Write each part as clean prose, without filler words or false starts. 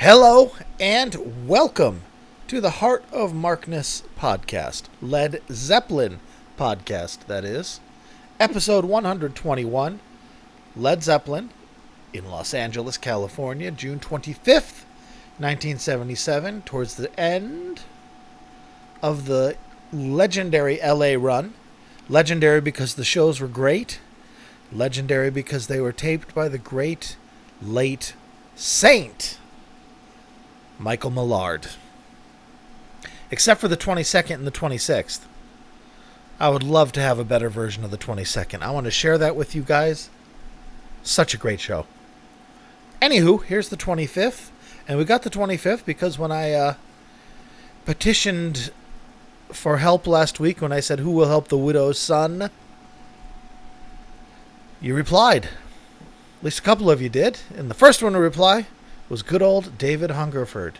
Hello and welcome to the Heart of Markness podcast, Led Zeppelin podcast, that is. Episode 121, Led Zeppelin, in Los Angeles, California, June 25th, 1977, towards the end of the legendary LA run. Legendary because the shows were great. Legendary because they were taped by the great late Saint Michael Millard. Except for the 22nd and the 26th. I would love to have a better version of the 22nd. I want to share that with you guys. Such a great show. Anywho, here's the 25th. And we got the 25th because when I petitioned for help last week, when I said, who will help the widow's son? You replied. At least a couple of you did. And the first one to reply was good old David Hungerford.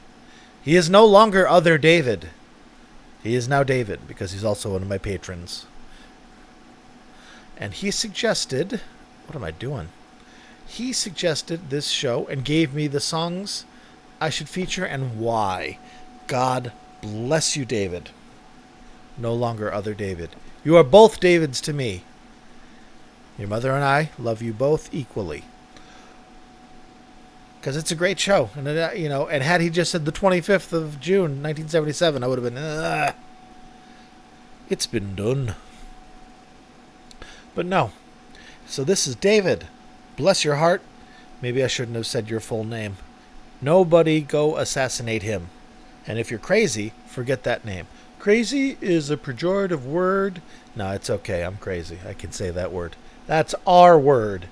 He is no longer other David. He is now David because he's also one of my patrons. And he suggested... What am I doing? He suggested this show and gave me the songs I should feature and why. God bless you, David. No longer other David. You are both Davids to me. Your mother and I love you both equally. Because it's a great show. And, and had he just said the 25th of June, 1977, I would have been, it's been done. But no. So this is David. Bless your heart. Maybe I shouldn't have said your full name. Nobody go assassinate him. And if you're crazy, forget that name. Crazy is a pejorative word. No, it's okay. I'm crazy. I can say that word. That's our word.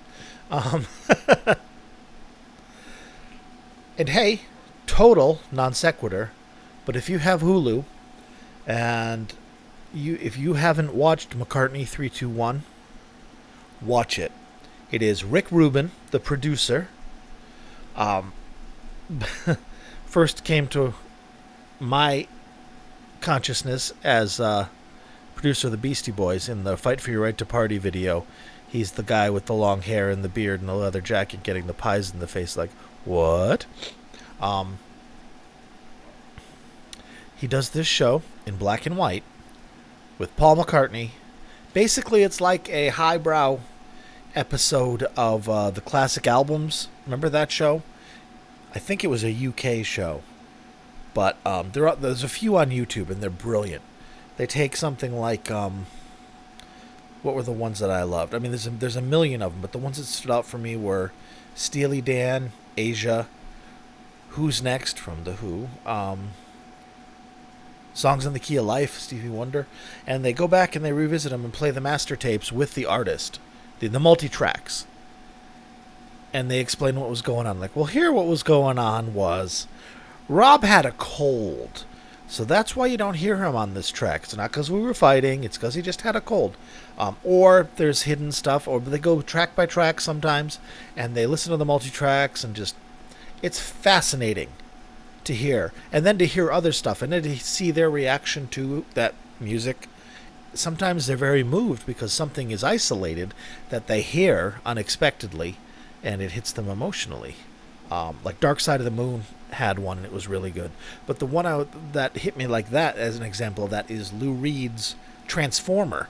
And hey, total non sequitur, but if you have Hulu and if you haven't watched McCartney 321, watch it. It is Rick Rubin, the producer. First came to my consciousness as producer of the Beastie Boys in the Fight for Your Right to Party video. He's the guy with the long hair and the beard and the leather jacket getting the pies in the face like, what? He does this show in black and white with Paul McCartney. Basically, it's like a highbrow episode of the classic albums. Remember that show? I think it was a UK show. But there's a few on YouTube, and they're brilliant. They take something like... what were the ones that I loved? I mean, there's a million of them, but the ones that stood out for me were Steely Dan, Asia, Who's Next from The Who, Songs in the Key of Life, Stevie Wonder, and they go back and they revisit them and play the master tapes with the artist, the multi-tracks, and they explain what was going on. Like, well, here what was going on was Rob had a cold, so that's why you don't hear him on this track. It's not because we were fighting, it's because he just had a cold. Or there's hidden stuff, or they go track by track sometimes, and they listen to the multi-tracks, and just, it's fascinating to hear. And then to hear other stuff, and then to see their reaction to that music. Sometimes they're very moved because something is isolated that they hear unexpectedly, and it hits them emotionally. Like Dark Side of the Moon had one, and it was really good. But the one that hit me like that, as an example of that, is Lou Reed's Transformer.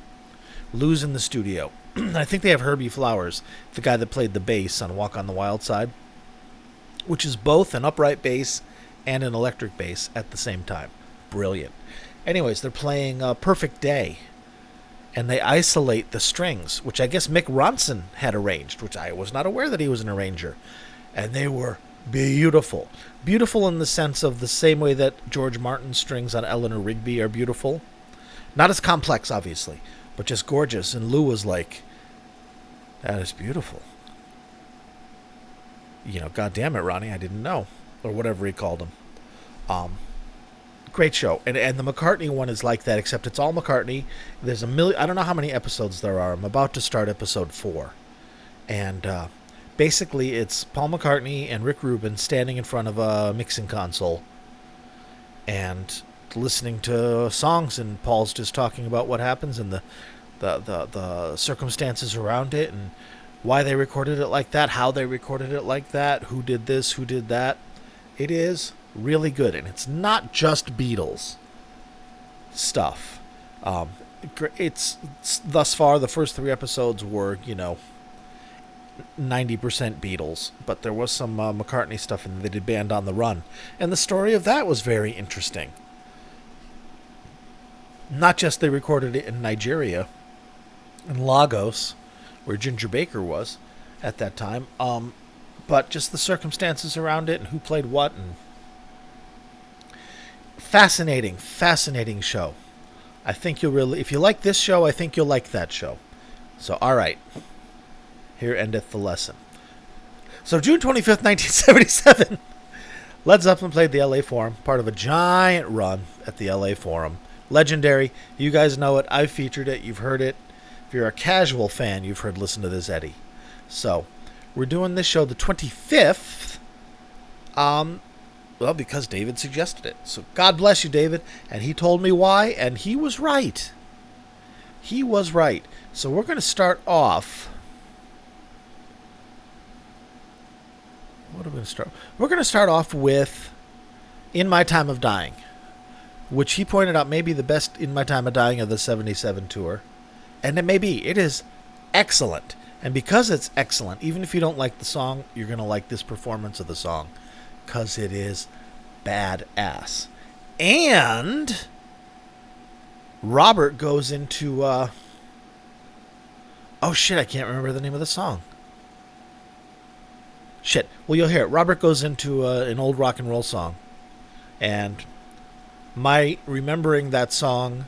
Lou's in the studio. I think they have Herbie Flowers, the guy that played the bass on Walk on the Wild Side, which is both an upright bass and an electric bass at the same time. Brilliant. Anyways, they're playing Perfect Day, and they isolate the strings, which I guess Mick Ronson had arranged, which I was not aware that he was an arranger. And they were beautiful. Beautiful in the sense of the same way that George Martin's strings on Eleanor Rigby are beautiful. Not as complex, obviously, but just gorgeous. And Lou was like, that is beautiful. God damn it, Ronnie, I didn't know. Or whatever he called him. Great show. And the McCartney one is like that, except it's all McCartney. There's a million... I don't know how many episodes there are. I'm about to start episode 4. And basically it's Paul McCartney and Rick Rubin standing in front of a mixing console and listening to songs, and Paul's just talking about what happens and the circumstances around it and why they recorded it like that, how they recorded it like that, who did this, who did that. It is really good, and it's not just Beatles stuff. It's thus far the first 3 episodes were 90% Beatles, but there was some McCartney stuff, and they did Band on the Run, and the story of that was very interesting. Not just they recorded it in Nigeria, in Lagos, where Ginger Baker was at that time, but just the circumstances around it and who played what, and fascinating show. I think you'll really, if you like this show, I think you'll like that show. So, all right, here endeth the lesson. So, June 25th, 1977, Led Zeppelin played the LA Forum, part of a giant run at the LA Forum. Legendary. You guys know it. I've featured it. You've heard it. If you're a casual fan, you've heard Listen to This, Eddie. So, we're doing this show the 25th, well, because David suggested it. So, God bless you, David. And he told me why, and he was right. He was right. So, we're going to start off. What are we going to start? We're going to start off with In My Time of Dying, which he pointed out may be the best In My Time of Dying of the 77 tour. And it may be. It is excellent. And because it's excellent, even if you don't like the song, you're going to like this performance of the song, because it is badass. And Robert goes into... oh, shit, I can't remember the name of the song. Shit. Well, you'll hear it. Robert goes into an old rock and roll song. And my remembering that song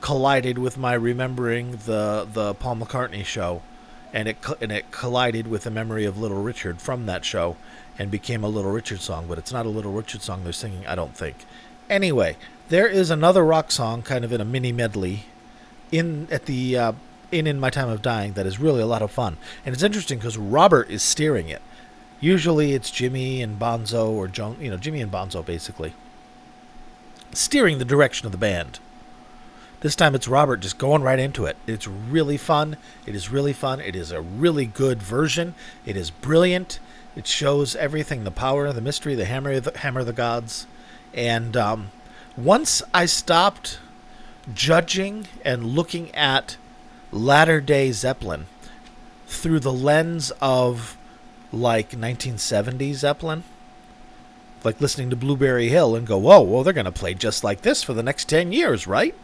collided with my remembering the Paul McCartney show. And it collided with the memory of Little Richard from that show and became a Little Richard song. But it's not a Little Richard song they're singing, I don't think. Anyway, there is another rock song, kind of in a mini medley, in My Time of Dying that is really a lot of fun. And it's interesting because Robert is steering it. Usually it's Jimmy and Bonzo, or Jimmy and Bonzo basically, steering the direction of the band. This time it's Robert just going right into it. It's really fun. It is really fun. It is a really good version. It is brilliant. It shows everything, the power, the mystery, the hammer of the gods. And once I stopped judging and looking at latter-day Zeppelin through the lens of, like, 1970s Zeppelin, like listening to Blueberry Hill and go, whoa, well, they're going to play just like this for the next 10 years, right?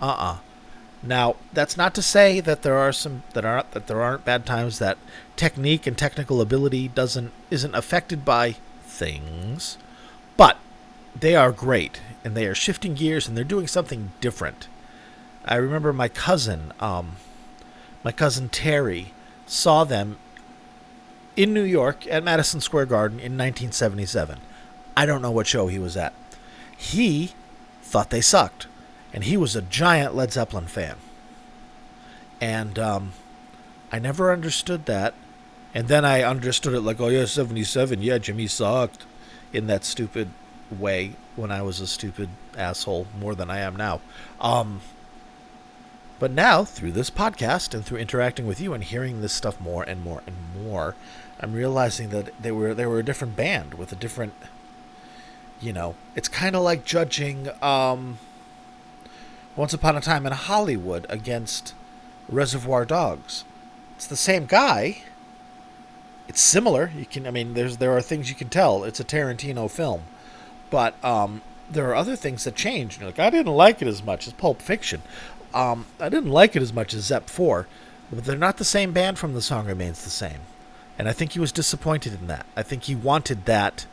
Now, that's not to say that there aren't bad times, that technique and technical ability isn't affected by things, but they are great, and they are shifting gears, and they're doing something different. I remember my cousin Terry, saw them in New York at Madison Square Garden in 1977. I don't know what show he was at. He thought they sucked. And he was a giant Led Zeppelin fan. And I never understood that. And then I understood it like, oh yeah, 77, yeah, Jimmy sucked. In that stupid way, when I was a stupid asshole, more than I am now. But now, through this podcast and through interacting with you and hearing this stuff more and more and more, I'm realizing that they were a different band with a different, it's kind of like judging Once Upon a Time in Hollywood against Reservoir Dogs. It's the same guy. It's similar. There are things you can tell. It's a Tarantino film. But there are other things that change. You're like, I didn't like it as much as Pulp Fiction. I didn't like it as much as Zepp 4. But they're not the same band from The Song Remains the Same. And I think he was disappointed in that. I think he wanted that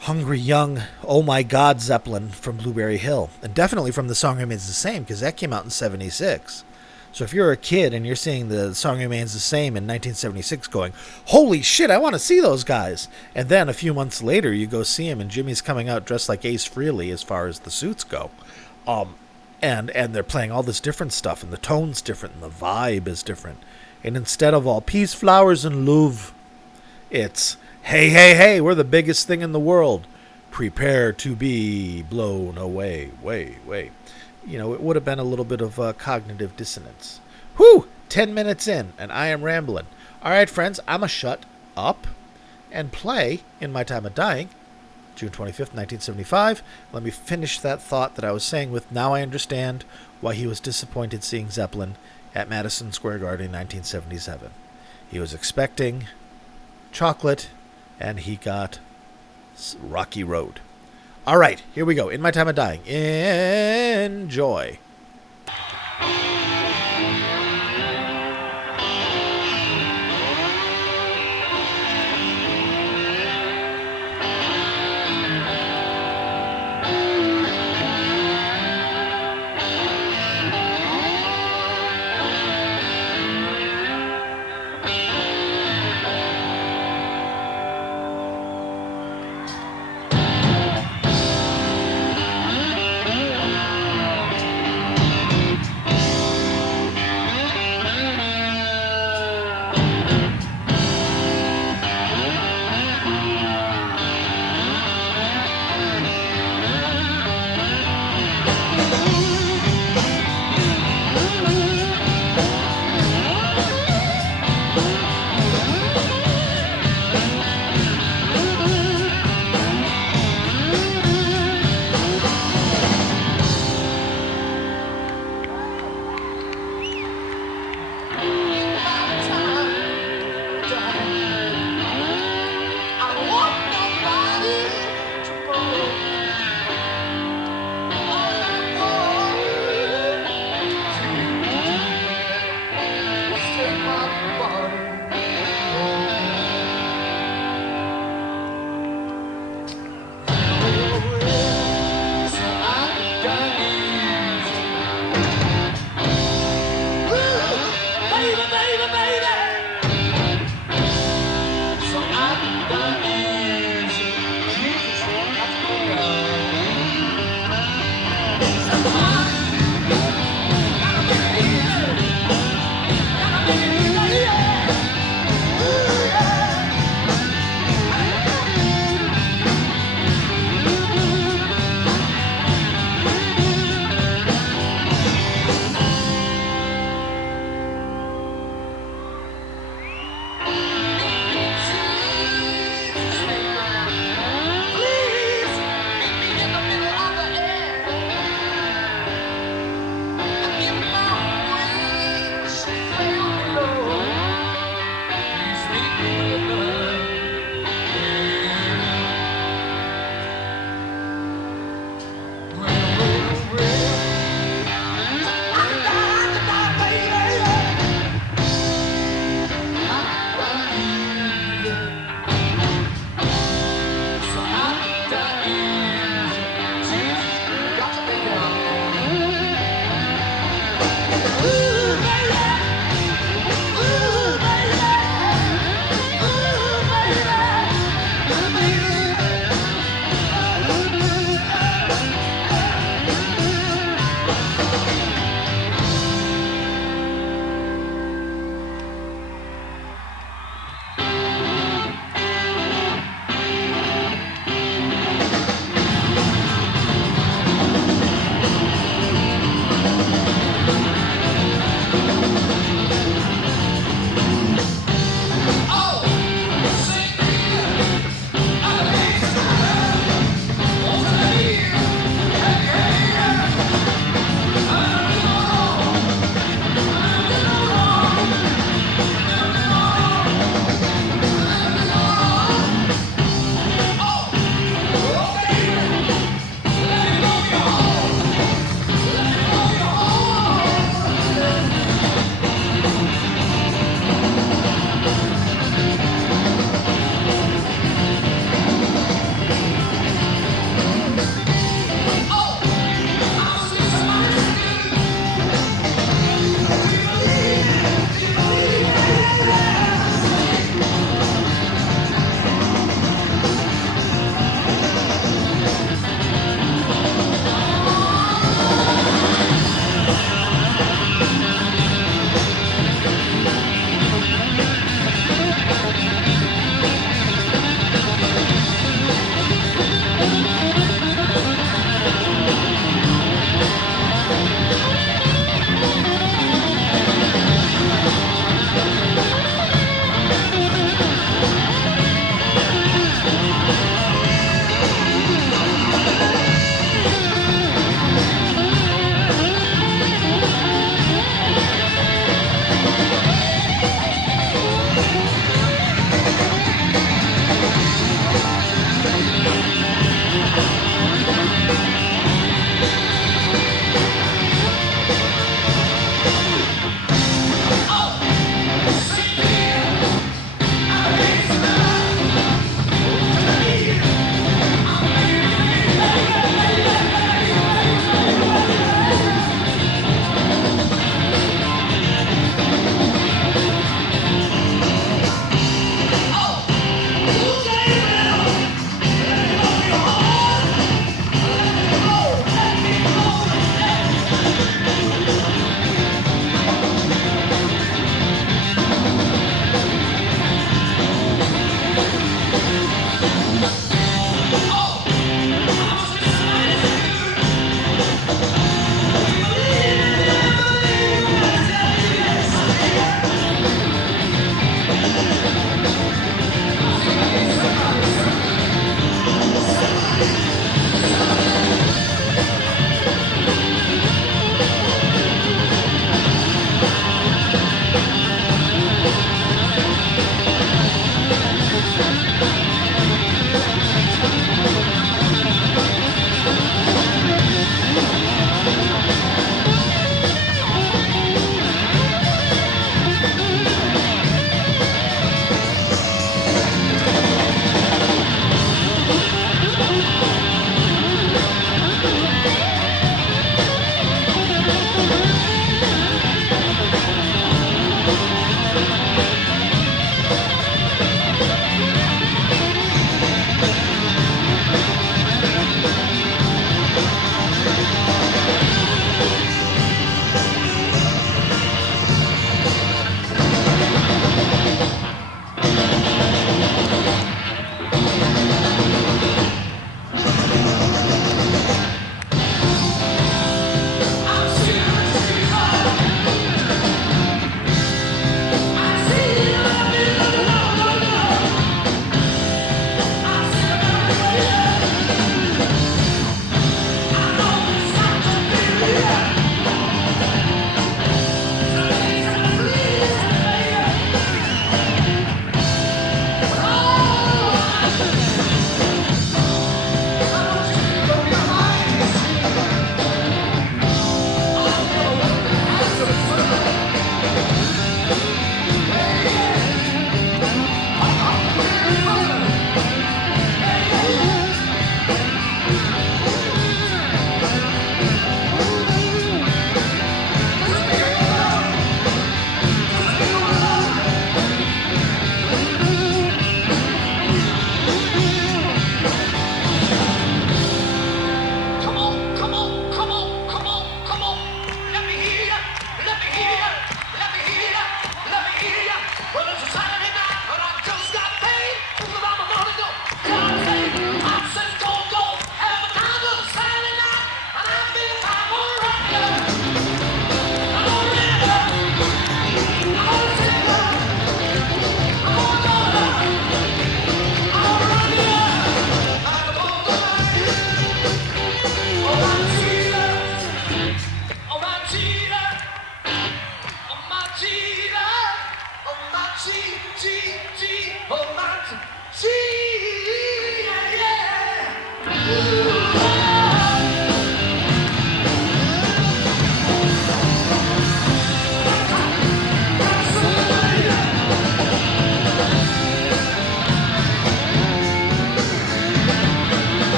hungry young, oh my God, Zeppelin from Blueberry Hill. And definitely from The Song Remains the Same, because that came out in 76. So if you're a kid and you're seeing The Song Remains the Same in 1976 going, holy shit, I want to see those guys. And then a few months later you go see him and Jimmy's coming out dressed like Ace Frehley as far as the suits go. And they're playing all this different stuff, and the tone's different, and the vibe is different. And instead of all peace, flowers, and love, it's, hey, hey, hey, we're the biggest thing in the world. Prepare to be blown away, way. It would have been a little bit of cognitive dissonance. Whew! 10 minutes in, and I am rambling. All right, friends, I'm a shut up. and play In My Time of Dying, June 25th, 1975. Let me finish that thought that I was saying with now I understand why he was disappointed seeing Zeppelin at Madison Square Garden in 1977. He was expecting chocolate, and he got Rocky Road. All right, here we go. In My Time of Dying. Enjoy.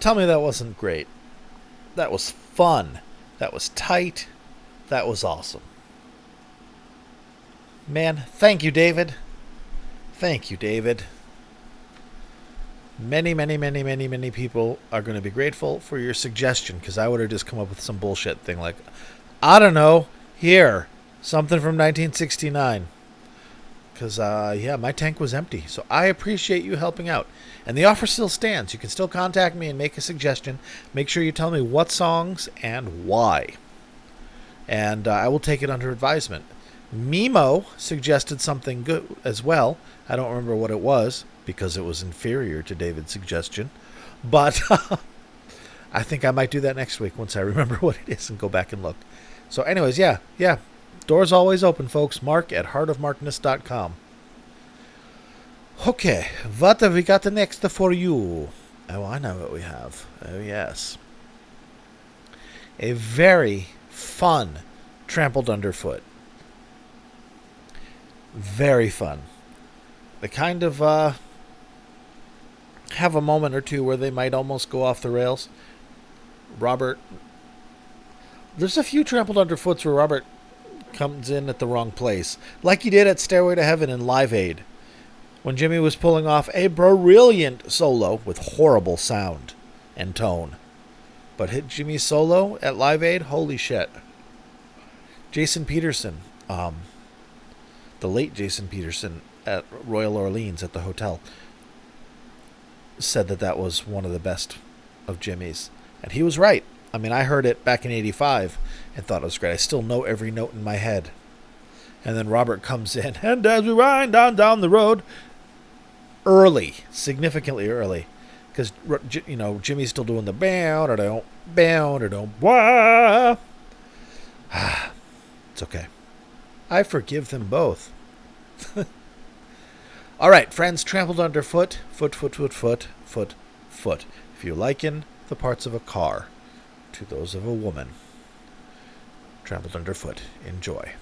Tell me that wasn't great. That was fun. That was tight. That was awesome. Man, thank you, David. Thank you, David. Many, many, many, many, many people are going to be grateful for your suggestion, because I would have just come up with some bullshit thing like, I don't know, here, something from 1969. Because, yeah, my tank was empty. So I appreciate you helping out. And the offer still stands. You can still contact me and make a suggestion. Make sure you tell me what songs and why. And I will take it under advisement. Mimo suggested something good as well. I don't remember what it was, because it was inferior to David's suggestion. But I think I might do that next week once I remember what it is and go back and look. So anyways, yeah. Doors always open, folks. Mark at heartofmarkness.com. Okay, what have we got next for you? Oh, I know what we have. Oh, yes. A very fun Trampled Underfoot. Very fun. They kind of have a moment or two where they might almost go off the rails. There's a few Trampled Underfoots where Robert comes in at the wrong place, like he did at Stairway to Heaven and Live Aid. when Jimmy was pulling off a brilliant solo with horrible sound and tone. But hit Jimmy's solo at Live Aid, holy shit. Jason Peterson, the late Jason Peterson at Royal Orleans at the hotel, said that was one of the best of Jimmy's. And he was right. I mean, I heard it back in 85 and thought it was great. I still know every note in my head. And then Robert comes in, and as we ride down the road, early, significantly early, because, you know, Jimmy's still doing the bound or don't, wah. It's okay. I forgive them both. All right, friends, trampled underfoot, foot. If you liken the parts of a car to those of a woman, trampled underfoot. Enjoy.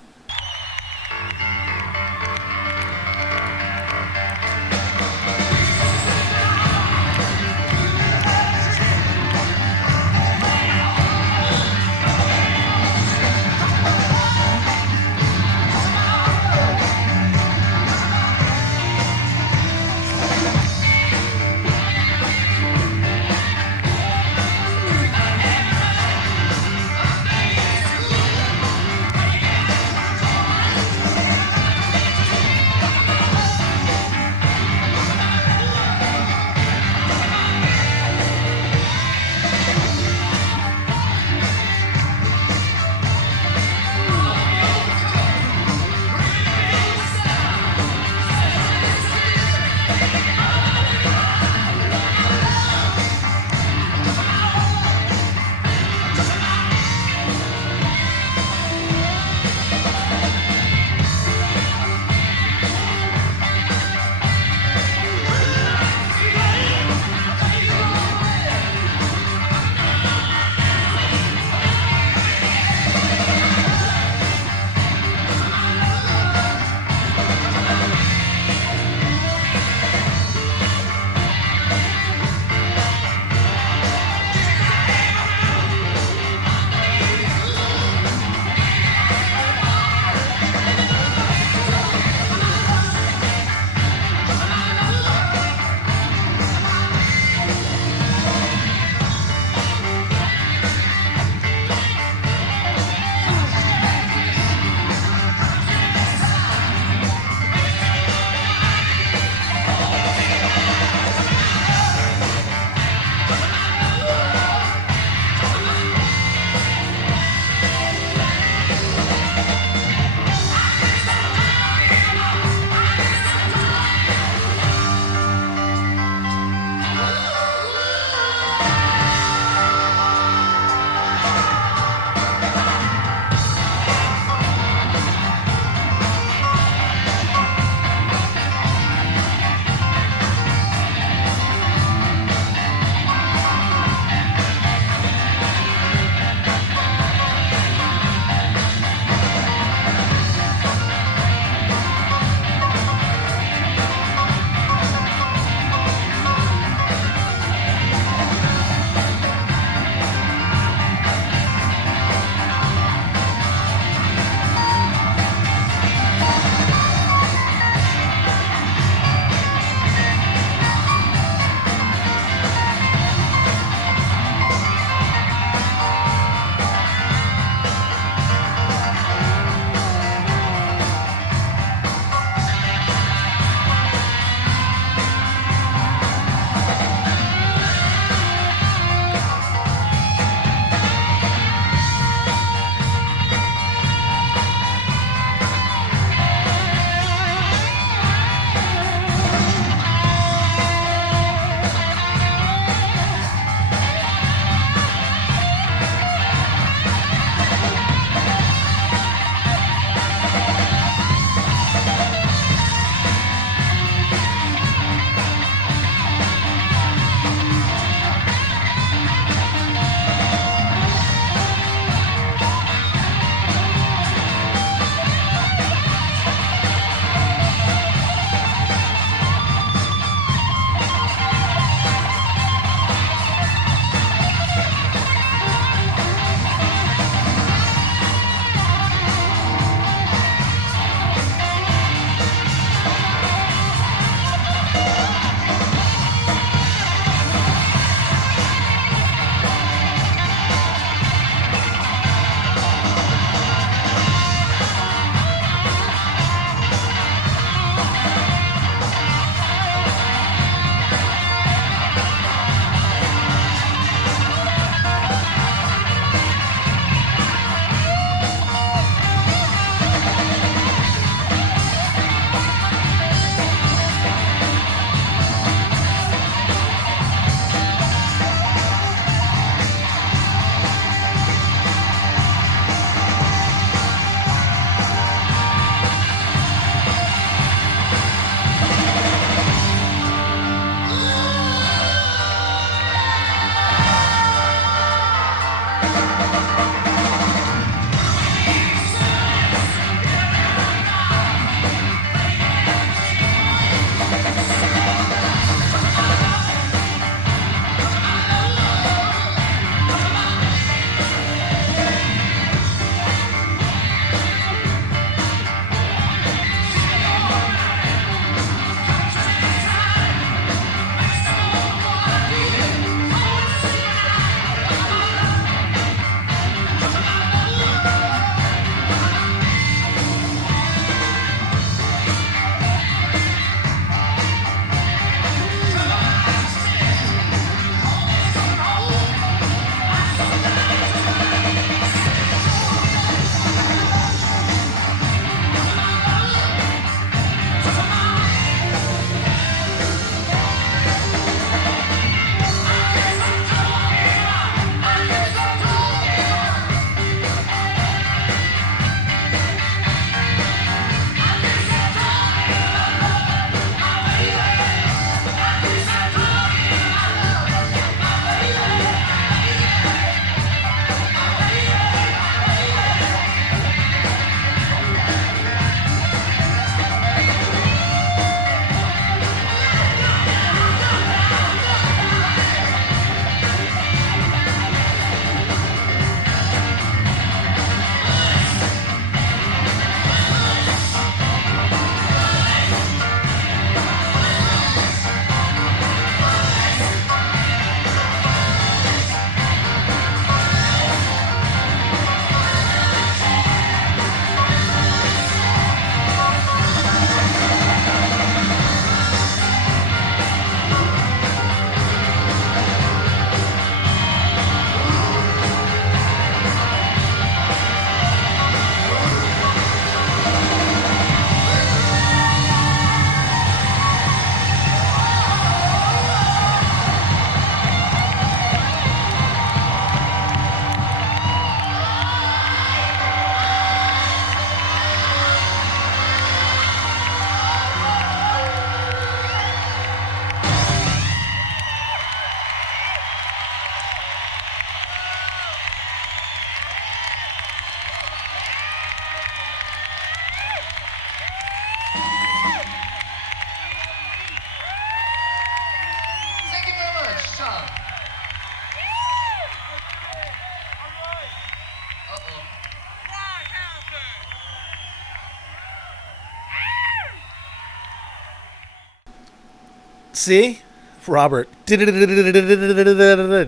See? Robert. And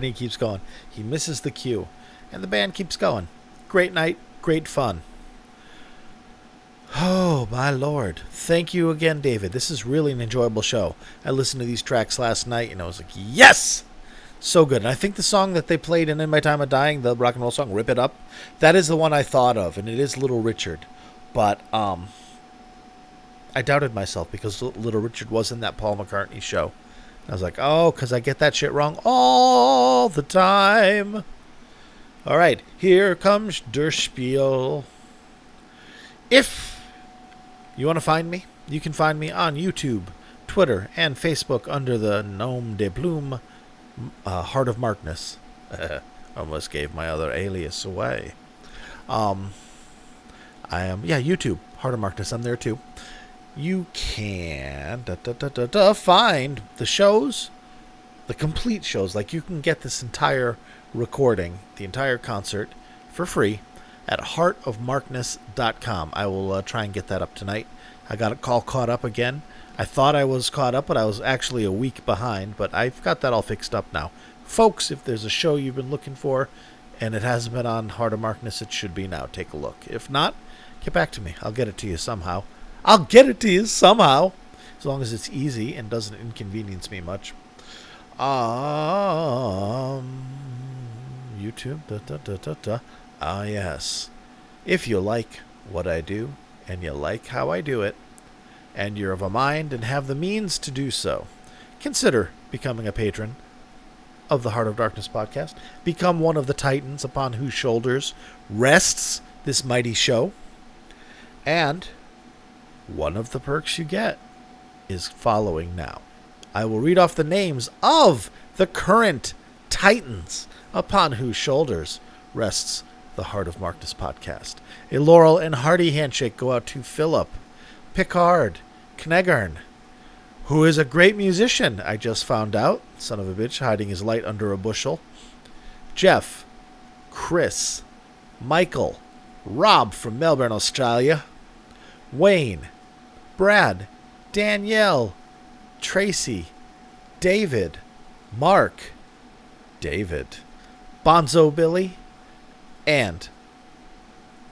he keeps going. He misses the cue. And the band keeps going. Great night. Great fun. Oh, my Lord. Thank you again, David. This is really an enjoyable show. I listened to these tracks last night, and I was like, yes! So good. And I think the song that they played in My Time of Dying, the rock and roll song, Rip It Up, that is the one I thought of, and it is Little Richard. But I doubted myself because Little Richard was in that Paul McCartney show. I was like, oh, because I get that shit wrong all the time. All right, here comes Der Spiel. If you want to find me, you can find me on YouTube, Twitter, and Facebook under the Nom de Plume, Heart of Markness. Almost gave my other alias away. I am, YouTube, Heart of Markness. I'm there too. You can find the shows, the complete shows. Like, you can get this entire recording, the entire concert, for free at heartofmarkness.com. I will try and get that up tonight. I got it all caught up again. I thought I was caught up, but I was actually a week behind. But I've got that all fixed up now. Folks, if there's a show you've been looking for and it hasn't been on Heart of Markness, it should be now. Take a look. If not, get back to me. I'll get it to you somehow. As long as it's easy and doesn't inconvenience me much. YouTube. Ah, yes. If you like what I do, and you like how I do it, and you're of a mind and have the means to do so, consider becoming a patron of the Heart of Darkness podcast. Become one of the titans upon whose shoulders rests this mighty show. And one of the perks you get is following now. I will read off the names of the current titans upon whose shoulders rests the Heart of Markness podcast. A laurel and hearty handshake go out to Philip, Picard, Knegarn, who is a great musician, I just found out. Son of a bitch, hiding his light under a bushel. Jeff, Chris, Michael, Rob from Melbourne, Australia, Wayne, Brad, Danielle, Tracy, David, Mark, David, Bonzo Billy, and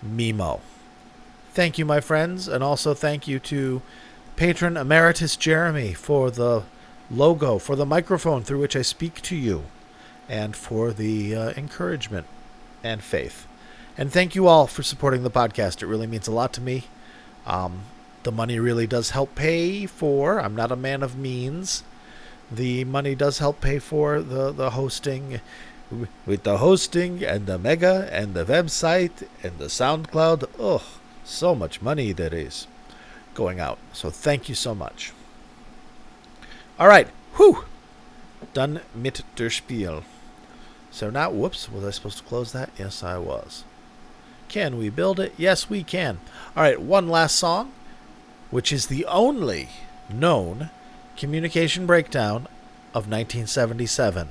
Mimo. Thank you, my friends, and also thank you to Patron Emeritus Jeremy for the logo, for the microphone through which I speak to you, and for the encouragement and faith. And thank you all for supporting the podcast. It really means a lot to me. The money really does help pay for, I'm not a man of means, the money does help pay for the hosting, with the hosting and the mega and the website and the SoundCloud. Oh, so much money there is going out. So thank you so much. All right. Whew. Done mit der Spiel. So now, whoops, was I supposed to close that? Yes, I was. Can we build it? Yes, we can. All right, one last song, which is the only known communication breakdown of 1977.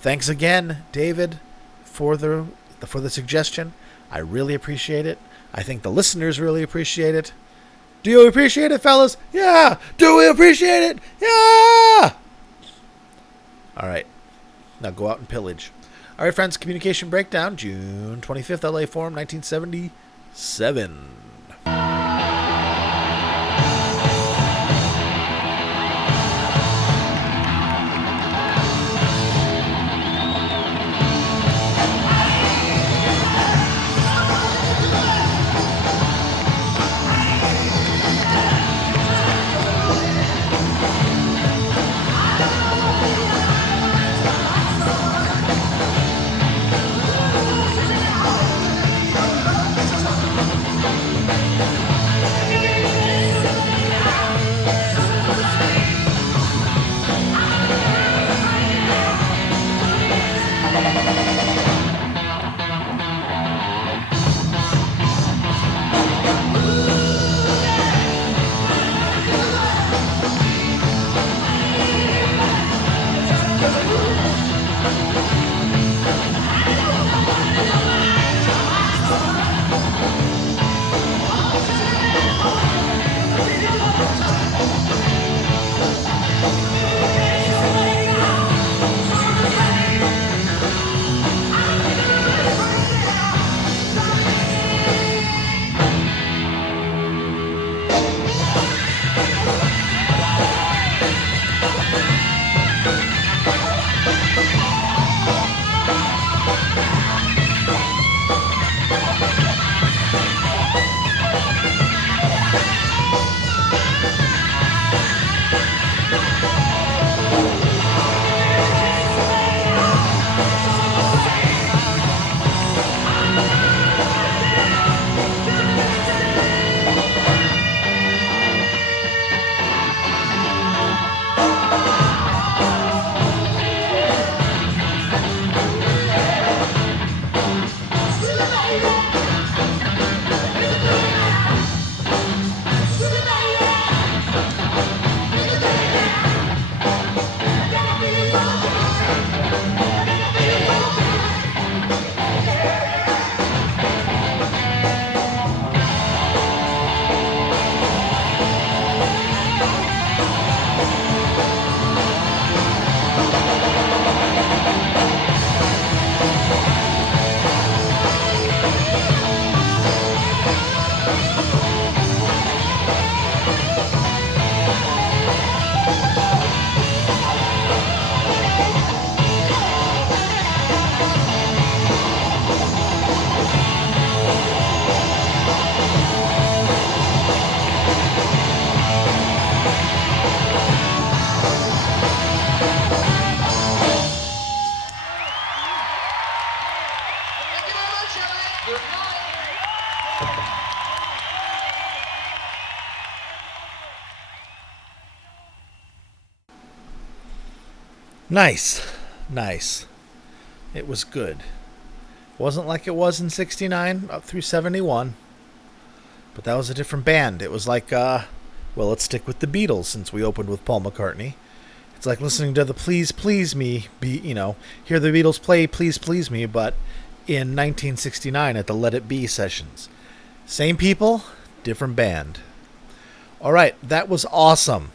Thanks again, David, for the suggestion. I really appreciate it. I think the listeners really appreciate it. Do you appreciate it, fellas? Yeah! Do we appreciate it? Yeah! All right. Now go out and pillage. All right, friends, Communication Breakdown, June 25th, LA Forum, 1977. Nice. Nice. It was good. Wasn't like it was in 69 up through 71. But that was a different band. It was like, well, let's stick with the Beatles since we opened with Paul McCartney. It's like listening to the Please Please Me, hear the Beatles play Please Please Me, but in 1969 at the Let It Be sessions. Same people, different band. All right, that was awesome.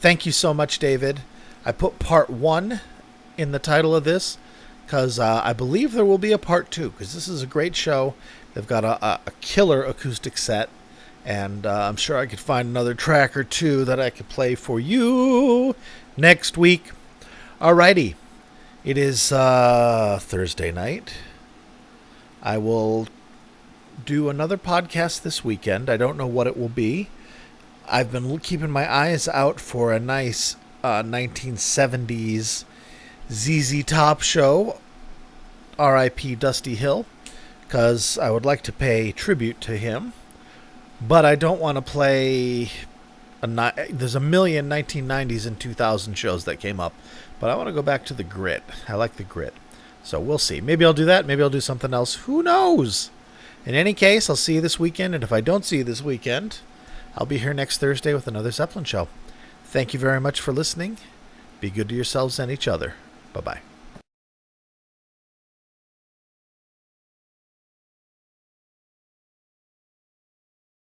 Thank you so much, David. I put part 1 in the title of this because I believe there will be a part 2 because this is a great show. They've got a killer acoustic set, and I'm sure I could find another track or two that I could play for you next week. Alrighty, it is Thursday night. I will do another podcast this weekend. I don't know what it will be. I've been keeping my eyes out for a nice 1970s ZZ Top show, R.I.P. Dusty Hill, because I would like to pay tribute to him, but I don't want to play there's a million 1990s and 2000 shows that came up, but I want to go back to the grit. I like the grit. So we'll see. Maybe I'll do that. Maybe I'll do something else. Who knows? In any case, I'll see you this weekend, and if I don't see you this weekend, I'll be here next Thursday with another Zeppelin show. Thank you very much for listening. Be good to yourselves and each other. Bye-bye.